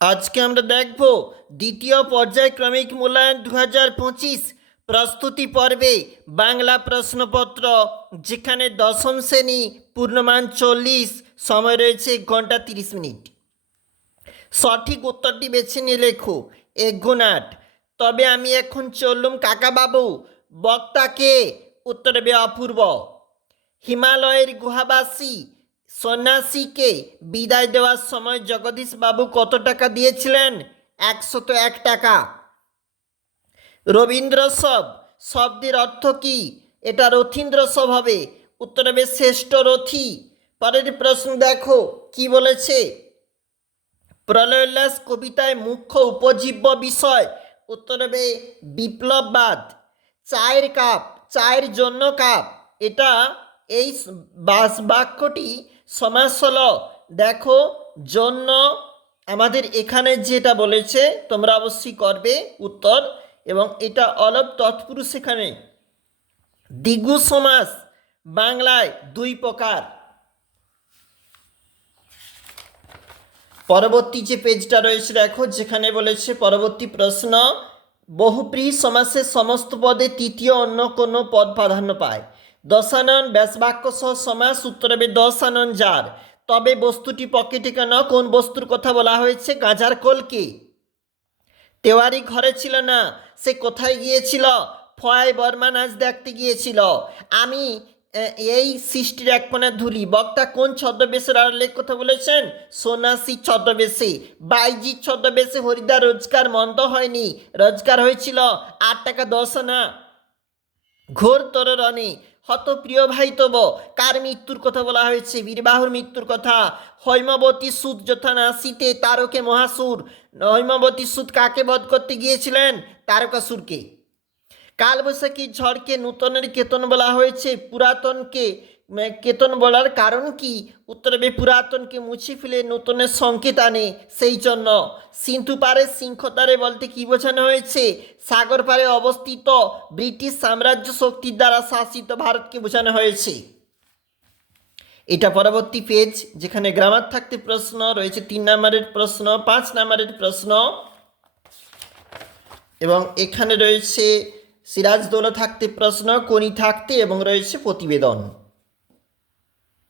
আজকে আমরা দেখব দ্বিতীয় পর্যায়ক্রমিক মূল্যায়ন 2025 প্রস্তুতি পর্বে বাংলা প্রশ্নপত্র, যেখানে দশম শ্রেণী পূর্ণমান 40, সময় রয়েছে 1 ঘন্টা 30 মিনিট। সঠিক উত্তরটি বেছে নিয়ে লেখো 1 গুণ 8। তবে আমি এখন চললুম কাকাবাবু, বক্তাকে উত্তর দেবে অপূর্ব। হিমালয়ের গুহাবাসী সন্ন্যাসীকে বিদায় দেওয়ার সময় জগদীশ বাবু কত টাকা দিয়েছিলেন? 101 টাকা। রবীন্দ্র শব্দের অর্থ কি? এটা রথীন্দ্র সব হবে, উত্তর হবে শ্রেষ্ঠ রথী। পরের প্রশ্ন দেখো কি বলেছে। প্রলয়োল্লাস কবিতায় মুখ্য উপজীব্য বিষয়, উত্তর হবে বিপ্লববাদ। চায়ের কাপ, চায়ের জন্য কাপ, এটা এই বাক্যটি সমাস হলো। দেখো জন্য আমাদের এখানে যেটা বলেছে তোমরা অবশ্যই করবে উত্তর, এবং এটা অলপ তৎপুরুষ। এখানে দ্বিগু সমাস বাংলায় 2 প্রকার। পরবর্তী যে পেজটা রয়েছে দেখো, যেখানে বলেছে পরবর্তী প্রশ্ন, বহুব্রীহি সমাসের সমস্ত পদে তৃতীয় অন্য কোনো পদ প্রাধান্য পায়। দশানন ব্যাসবাক্য সহ সমাস, উত্তর হবে দশানন যার। তবে বস্তুটি পকেটে কেন? কোন বস্তুর কথা বলা হয়েছে? গাঁজার কলকে। তেওয়ারি ঘরে ছিল না, সে কোথায় গিয়েছিল? ফয় বর্মা নাচ দেখতে গিয়েছিল। আমি এই সৃষ্টির এক কোণা ধুলি। বক্তা কোন ছদ্মবেশের আড়ালে কথা বলেছেন? সন্ন্যাসী ছদ্মবেশে। বাইজির ছদ্মবেশে হরিদার রোজগার মন্দ হয়নি, রোজগার হয়েছিল 8 টাকা 10 আনা। ঘোর তররণে হত প্রিয় ভাই তব, কার মৃত্যুর কথা বলা হয়েছে? বীরবাহুর মৃত্যুর কথা। হৈমবতী সুত যথা নাসিতে তারকে মহাসুর। হৈমবতী সুত কাকে বধ করতে গিয়েছিলেন? তারকাসুরকে। কালবৈশাখী ঝড়কে নূতনের কেতন বলা হয়েছে, পুরাতনকে কেতন বলার কারণ কি? উত্তর হবে পুরাতনকে মুছে ফেলে নূতনের সংকেত আনে, সেই জন্য। সিন্ধু পারে সিংহতারে বলতে কি বোঝানো হয়েছে? সাগর পারে অবস্থিত ব্রিটিশ সাম্রাজ্য শক্তির দ্বারা শাসিত ভারতকে বোঝানো হয়েছে। এটা পরবর্তী পেজ, যেখানে গ্রামার থাকতে প্রশ্ন রয়েছে 3 নম্বরের প্রশ্ন, 5 নম্বরের প্রশ্ন, এবং এখানে রয়েছে সিরাজদৌল্লা থাকতে প্রশ্ন, কোনি থাকতে, এবং রয়েছে প্রতিবেদন।